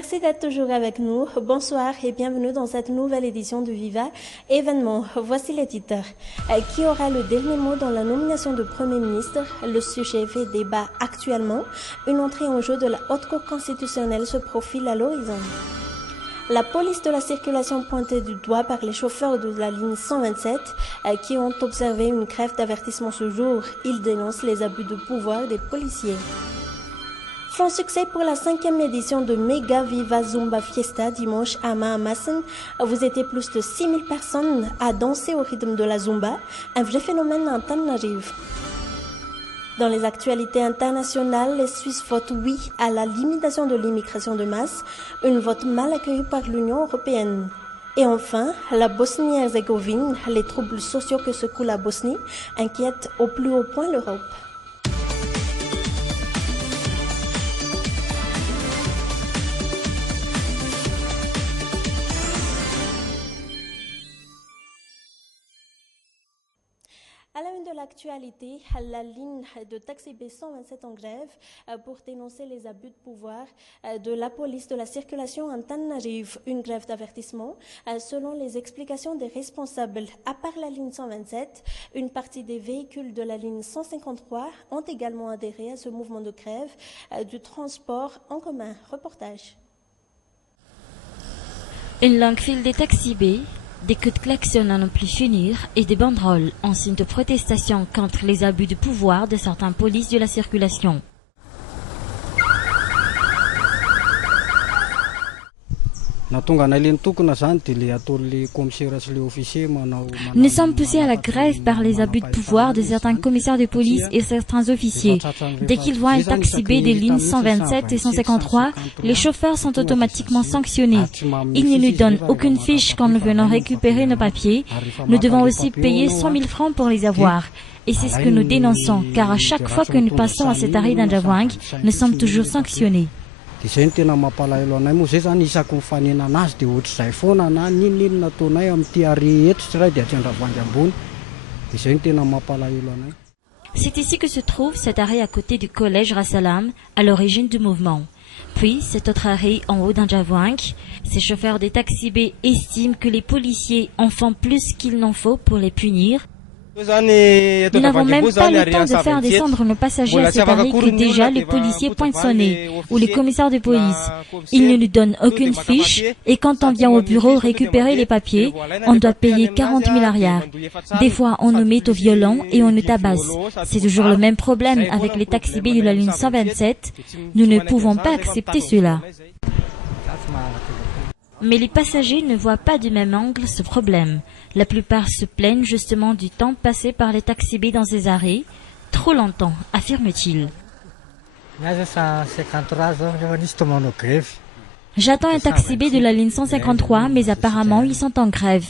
Merci d'être toujours avec nous. Bonsoir et bienvenue dans cette nouvelle édition de Viva Événement. Voici les titres. Qui aura le dernier mot dans la nomination de Premier ministre? Le sujet fait débat actuellement. Une entrée en jeu de la Haute Cour constitutionnelle se profile à l'horizon. La police de la circulation pointée du doigt par les chauffeurs de la ligne 127 qui ont observé une grève d'avertissement ce jour. Ils dénoncent les abus de pouvoir des policiers. Franc succès pour la 5e édition de Mega Viva Zumba Fiesta dimanche à Mahamassen. Vous étiez plus de 6000 personnes à danser au rythme de la Zumba, un vrai phénomène en Tanarive. Dans les actualités internationales, les Suisses votent oui à la limitation de l'immigration de masse, un vote mal accueilli par l'Union européenne. Et enfin, la Bosnie-Herzégovine, les troubles sociaux que secoue la Bosnie inquiètent au plus haut point l'Europe. À la une de l'actualité, la ligne de taxi B127 en grève pour dénoncer les abus de pouvoir de la police de la circulation en Tanarive. Une grève d'avertissement. Selon les explications des responsables, à part la ligne 127, une partie des véhicules de la ligne 153 ont également adhéré à ce mouvement de grève du transport en commun. Reportage. Une longue file de taxis B, des coups de klaxon à n'en plus finir et des banderoles en signe de protestation contre les abus de pouvoir de certaines polices de la circulation. Nous sommes poussés à la grève par les abus de pouvoir de certains commissaires de police et certains officiers. Dès qu'ils voient un taxi B des lignes 127 et 153, les chauffeurs sont automatiquement sanctionnés. Ils ne nous donnent aucune fiche quand nous venons récupérer nos papiers. Nous devons aussi payer 100 000 francs pour les avoir. Et c'est ce que nous dénonçons, car à chaque fois que nous passons à cet arrêt d'Anjavang, nous sommes toujours sanctionnés. C'est ici que se trouve cet arrêt à côté du collège Rassalam, à l'origine du mouvement. Puis cet autre arrêt en haut d'Anjavang. Ces chauffeurs des taxis B estiment que les policiers en font plus qu'il n'en faut pour les punir. Nous n'avons même pas le temps de faire descendre nos passagers à cet arrêt que déjà les policiers pointent son nez, ou les commissaires de police. Ils ne nous donnent aucune fiche, et quand on vient au bureau récupérer les papiers, on doit payer 40 000 arrières. Des fois, on nous met au violon et on nous tabasse. C'est toujours le même problème avec les taxis B de la ligne 127. Nous ne pouvons pas accepter cela. Mais les passagers ne voient pas du même angle ce problème. La plupart se plaignent justement du temps passé par les taxis B dans ces arrêts. Trop longtemps, affirme-t-il. J'attends un taxi B de la ligne 153, mais apparemment ils sont en grève.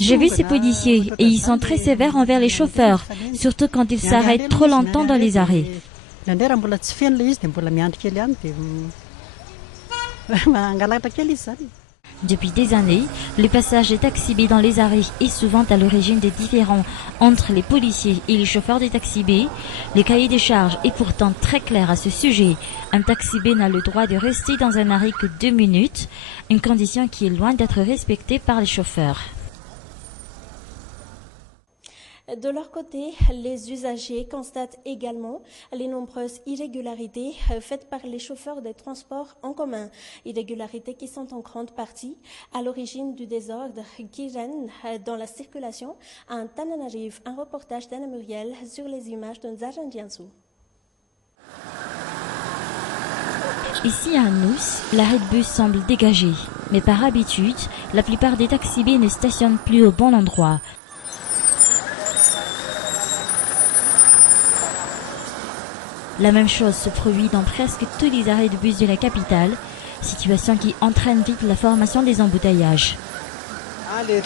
J'ai vu ces policiers et ils sont très sévères envers les chauffeurs, surtout quand ils s'arrêtent trop longtemps dans les arrêts. Depuis des années, le passage des taxis B dans les arrêts est souvent à l'origine des différends entre les policiers et les chauffeurs des taxis B. Le cahier des charges est pourtant très clair à ce sujet. Un taxi B n'a le droit de rester dans un arrêt que 2 minutes, une condition qui est loin d'être respectée par les chauffeurs. De leur côté, les usagers constatent également les nombreuses irrégularités faites par les chauffeurs des transports en commun. Irrégularités qui sont en grande partie à l'origine du désordre qui règne dans la circulation à Tananarive. Un reportage d'Anna Muriel sur les images de Nzajan Diansou. Ici à Nous, l'arrêt de bus semble dégagé. Mais par habitude, la plupart des taxis B ne stationnent plus au bon endroit. La même chose se produit dans presque tous les arrêts de bus de la capitale, situation qui entraîne vite la formation des embouteillages. Les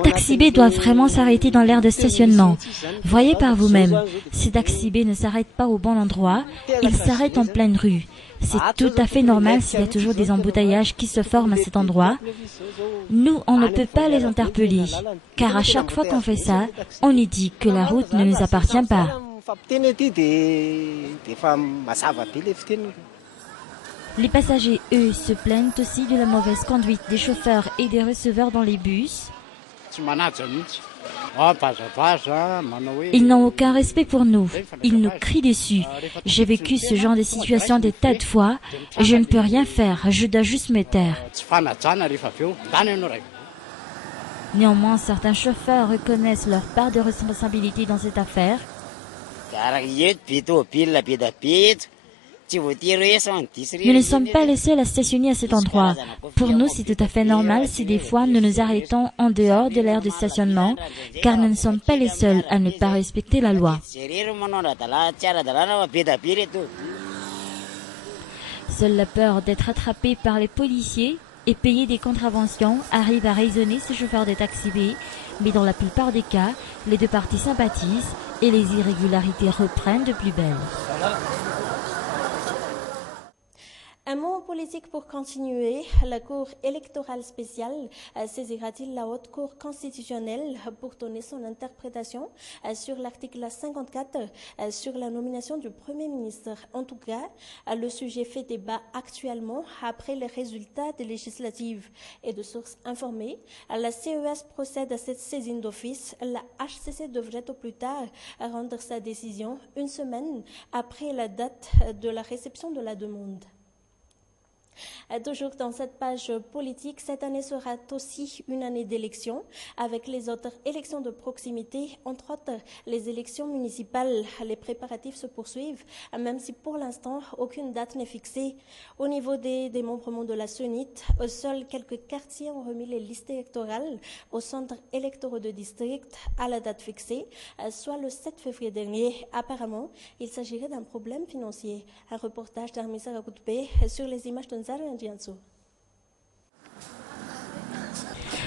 taxis B doivent vraiment s'arrêter dans l'aire de stationnement. Voyez par vous-même, ces taxis B ne s'arrêtent pas au bon endroit, ils s'arrêtent en pleine rue. C'est tout à fait normal s'il y a toujours des embouteillages qui se forment à cet endroit. Nous, on ne peut pas les interpeller, car à chaque fois qu'on fait ça, on nous dit que la route ne nous appartient pas. Les passagers, eux, se plaignent aussi de la mauvaise conduite des chauffeurs et des receveurs dans les bus. Ils n'ont aucun respect pour nous. Ils nous crient dessus. J'ai vécu ce genre de situation des tas de fois. Je ne peux rien faire. Je dois juste me taire. Néanmoins, certains chauffeurs reconnaissent leur part de responsabilité dans cette affaire. Nous ne sommes pas les seuls à stationner à cet endroit. Pour nous, c'est tout à fait normal si des fois nous nous arrêtons en dehors de l'aire de stationnement, car nous ne sommes pas les seuls à ne pas respecter la loi. Seule la peur d'être attrapé par les policiers et payer des contraventions arrive à raisonner ces chauffeurs de taxi B, mais dans la plupart des cas, les deux parties sympathisent et les irrégularités reprennent de plus belle. Un mot politique pour continuer. La Cour électorale spéciale saisira-t-il la Haute Cour constitutionnelle pour donner son interprétation sur l'article 54 sur la nomination du Premier ministre? En tout cas, le sujet fait débat actuellement après les résultats des législatives. Et de sources informées, la CES procède à cette saisine d'office. La HCC devrait au plus tard rendre sa décision une semaine après la date de la réception de la demande. Toujours dans cette page politique, cette année sera aussi une année d'élections avec les autres élections de proximité, entre autres les élections municipales. Les préparatifs se poursuivent, même si pour l'instant aucune date n'est fixée. Au niveau des démembrements de la CENIT, seuls quelques quartiers ont remis les listes électorales aux centres électoraux de district à la date fixée, soit le 7 février dernier. Apparemment, il s'agirait d'un problème financier. Un reportage d'Armisa Rakoutpe sur les images de Nzara Ndianso.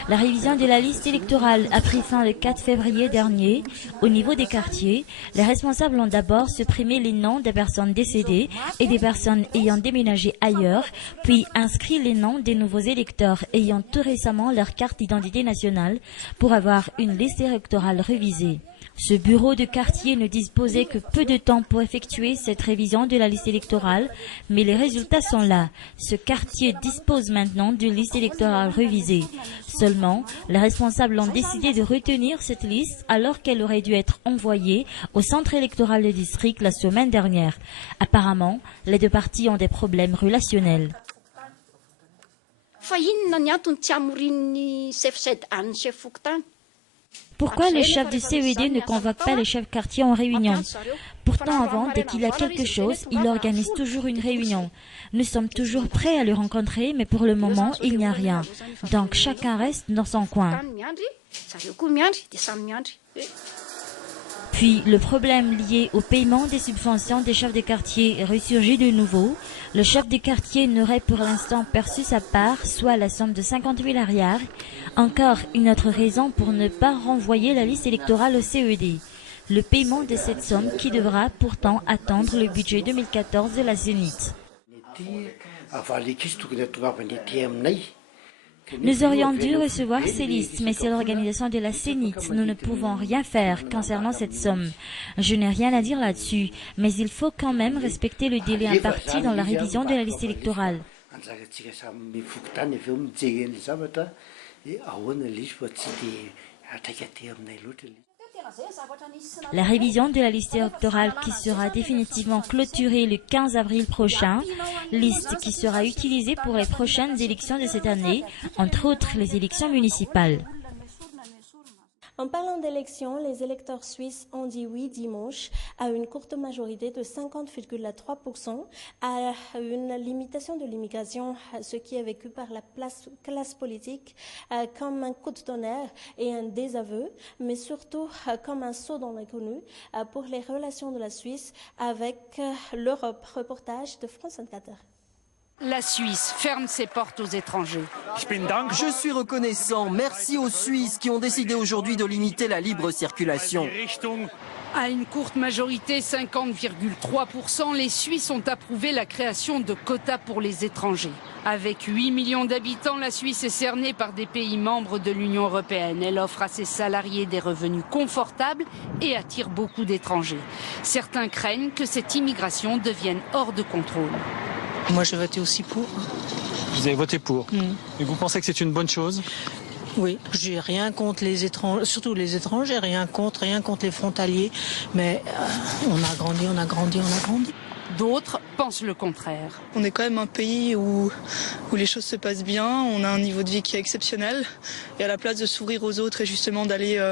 La révision de la liste électorale a pris fin le 4 février dernier. Au niveau des quartiers, les responsables ont d'abord supprimé les noms des personnes décédées et des personnes ayant déménagé ailleurs, puis inscrit les noms des nouveaux électeurs ayant tout récemment leur carte d'identité nationale pour avoir une liste électorale révisée. Ce bureau de quartier ne disposait que peu de temps pour effectuer cette révision de la liste électorale, mais les résultats sont là. Ce quartier dispose maintenant d'une liste électorale révisée. Seulement, les responsables ont décidé de retenir cette liste alors qu'elle aurait dû être envoyée au centre électoral de district la semaine dernière. Apparemment, les deux parties ont des problèmes relationnels. Pourquoi les chefs du CED ne convoquent pas les chefs quartiers en réunion? Pourtant, avant, dès qu'il y a quelque chose, ils organisent toujours une réunion. Nous sommes toujours prêts à le rencontrer, mais pour le moment, il n'y a rien. Donc, chacun reste dans son coin. Puis, le problème lié au paiement des subventions des chefs de quartier ressurgit de nouveau. Le chef de quartier n'aurait pour l'instant perçu sa part, soit la somme de 50 000 arrières. Encore une autre raison pour ne pas renvoyer la liste électorale au CED. Le paiement de cette somme qui devra pourtant attendre le budget 2014 de la CENIT. Nous aurions dû recevoir ces listes, mais c'est l'organisation de la CENIT. Nous ne pouvons rien faire concernant cette somme. Je n'ai rien à dire là-dessus, mais il faut quand même respecter le délai imparti dans la révision de la liste électorale. La révision de la liste électorale qui sera définitivement clôturée le 15 avril prochain, liste qui sera utilisée pour les prochaines élections de cette année, entre autres les élections municipales. En parlant d'élections, les électeurs suisses ont dit oui dimanche à une courte majorité de 50,3% à une limitation de l'immigration, ce qui est vécu par la classe politique comme un coup de tonnerre et un désaveu, mais surtout comme un saut dans l'inconnu pour les relations de la Suisse avec l'Europe. Reportage de France 24. La Suisse ferme ses portes aux étrangers. Je suis reconnaissant. Merci aux Suisses qui ont décidé aujourd'hui de limiter la libre circulation. À une courte majorité, 50,3%, les Suisses ont approuvé la création de quotas pour les étrangers. Avec 8 millions d'habitants, la Suisse est cernée par des pays membres de l'Union européenne. Elle offre à ses salariés des revenus confortables et attire beaucoup d'étrangers. Certains craignent que cette immigration devienne hors de contrôle. Moi, je votais aussi pour. Vous avez voté pour. Et vous pensez que c'est une bonne chose ? Oui, j'ai rien contre les étrangers, surtout les étrangers, rien contre les frontaliers. Mais on a grandi. D'autres pensent le contraire. On est quand même un pays où les choses se passent bien, on a un niveau de vie qui est exceptionnel. Et à la place de s'ouvrir aux autres et justement d'aller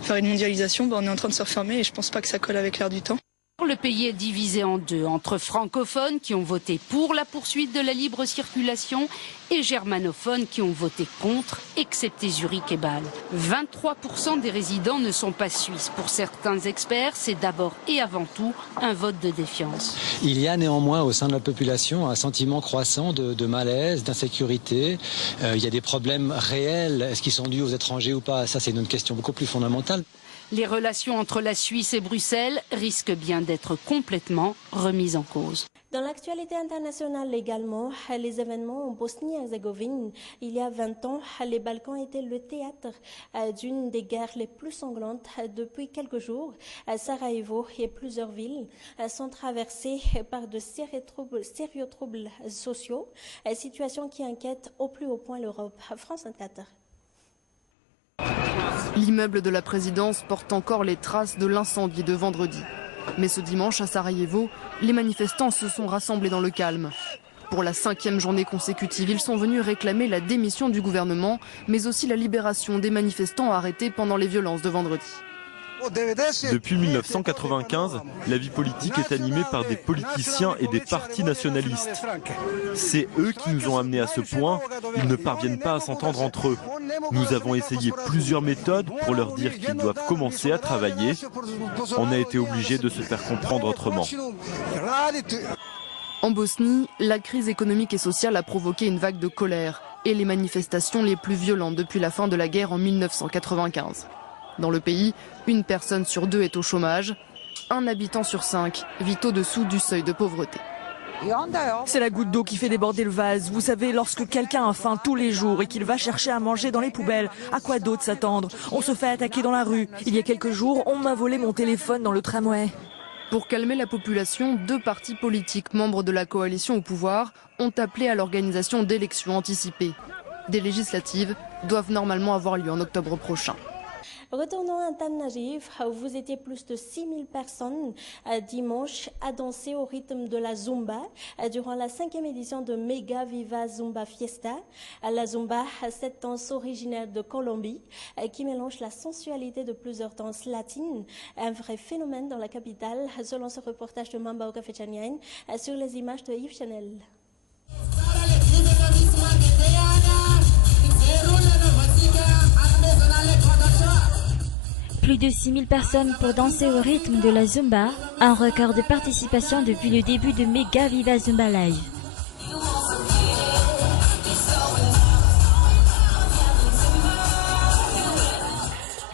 faire une mondialisation, on est en train de se refermer et je pense pas que ça colle avec l'air du temps. Le pays est divisé en deux, entre francophones qui ont voté pour la poursuite de la libre circulation et germanophones qui ont voté contre, excepté Zurich et Bâle. 23% des résidents ne sont pas suisses. Pour certains experts, c'est d'abord et avant tout un vote de défiance. Il y a néanmoins au sein de la population un sentiment croissant de malaise, d'insécurité. Il y a des problèmes réels. Est-ce qu'ils sont dus aux étrangers ou pas? Ça, c'est une question beaucoup plus fondamentale. Les relations entre la Suisse et Bruxelles risquent bien d'être complètement remises en cause. Dans l'actualité internationale également, les événements en Bosnie-Herzégovine, il y a 20 ans, les Balkans étaient le théâtre d'une des guerres les plus sanglantes depuis quelques jours. Sarajevo et plusieurs villes sont traversées par de sérieux troubles sociaux, situation qui inquiète au plus haut point l'Europe. France 24. L'immeuble de la présidence porte encore les traces de l'incendie de vendredi. Mais ce dimanche à Sarajevo, les manifestants se sont rassemblés dans le calme. Pour la 5e journée consécutive, ils sont venus réclamer la démission du gouvernement, mais aussi la libération des manifestants arrêtés pendant les violences de vendredi. Depuis 1995, la vie politique est animée par des politiciens et des partis nationalistes. C'est eux qui nous ont amenés à ce point, ils ne parviennent pas à s'entendre entre eux. Nous avons essayé plusieurs méthodes pour leur dire qu'ils doivent commencer à travailler. On a été obligés de se faire comprendre autrement. En Bosnie, la crise économique et sociale a provoqué une vague de colère et les manifestations les plus violentes depuis la fin de la guerre en 1995. Dans le pays, 1 personne sur 2 est au chômage, 1 habitant sur 5 vit au-dessous du seuil de pauvreté. C'est la goutte d'eau qui fait déborder le vase. Vous savez, lorsque quelqu'un a faim tous les jours et qu'il va chercher à manger dans les poubelles, à quoi d'autre s'attendre? On se fait attaquer dans la rue. Il y a quelques jours, on m'a volé mon téléphone dans le tramway. Pour calmer la population, 2 partis politiques membres de la coalition au pouvoir ont appelé à l'organisation d'élections anticipées. Des législatives doivent normalement avoir lieu en octobre prochain. Retournons à Tananarive, vous étiez plus de 6000 personnes dimanche à danser au rythme de la Zumba durant la 5e édition de Mega Viva Zumba Fiesta. La Zumba, cette danse originaire de Colombie qui mélange la sensualité de plusieurs danses latines, un vrai phénomène dans la capitale selon ce reportage de Mamba Okafechanian sur les images de Yves Chanel. Plus de 6000 personnes pour danser au rythme de la Zumba, un record de participation depuis le début de Mega Viva Zumba Live.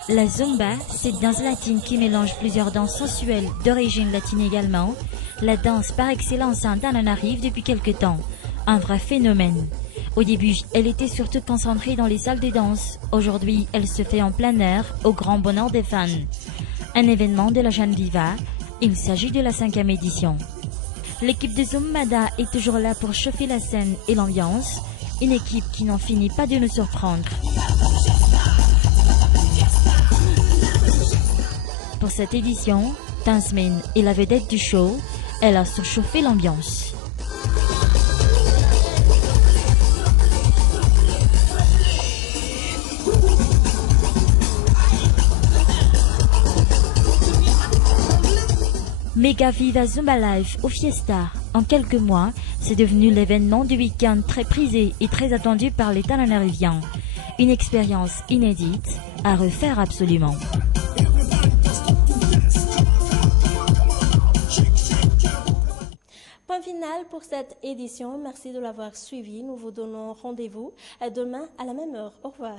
La Zumba, cette danse latine qui mélange plusieurs danses sensuelles d'origine latine également, la danse par excellence en Tananarive depuis quelque temps, un vrai phénomène. Au début, elle était surtout concentrée dans les salles de danse. Aujourd'hui, elle se fait en plein air, au grand bonheur des fans. Un événement de la Jeanne Viva, il s'agit de la 5e édition. L'équipe de Zumbada est toujours là pour chauffer la scène et l'ambiance, une équipe qui n'en finit pas de nous surprendre. Pour cette édition, Tansman est la vedette du show, elle a surchauffé l'ambiance. Mega Viva Zumba Live au Fiesta. En quelques mois, c'est devenu l'événement du week-end très prisé et très attendu par les Tananariviens. Une expérience inédite à refaire absolument. Point final pour cette édition. Merci de l'avoir suivi. Nous vous donnons rendez-vous demain à la même heure. Au revoir.